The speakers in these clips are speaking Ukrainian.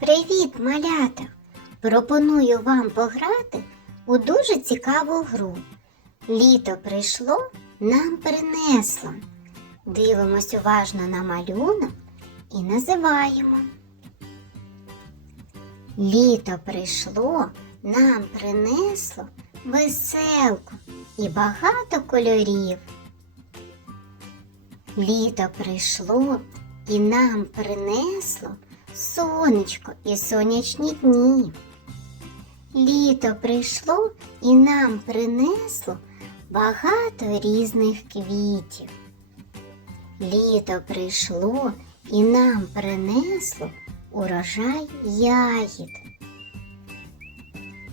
Привіт, малята! Пропоную вам пограти у дуже цікаву гру. Літо прийшло, нам принесло. Дивимось уважно на малюнок і називаємо. Літо прийшло, нам принесло веселку і багато кольорів. Літо прийшло і нам принесло сонечко і сонячні дні. Літо прийшло і нам принесло багато різних квітів. Літо прийшло і нам принесло урожай ягід.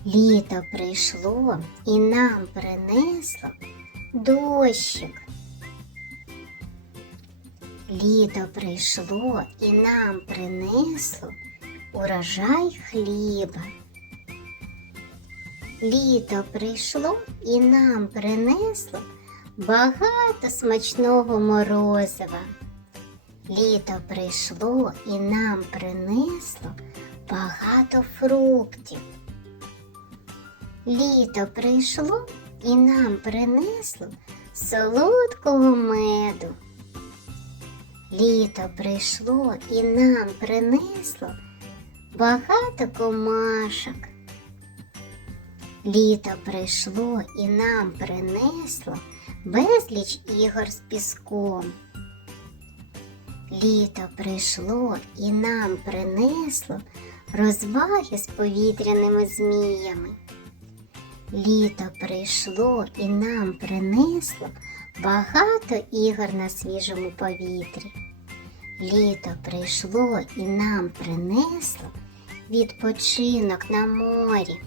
Літо прийшло і нам принесло дощик. Літо прийшло і нам принесло урожай хліба. Літо прийшло і нам принесло багато смачного морозива. Літо прийшло і нам принесло багато фруктів. Літо прийшло і нам принесло солодкого меду. Літо прийшло і нам принесло багато комашок. Літо прийшло і нам принесло безліч ігор з піском. Літо прийшло і нам принесло розваги з повітряними зміями. Літо прийшло і нам принесло багато ігор на свіжому повітрі. Літо прийшло і нам принесло відпочинок на морі.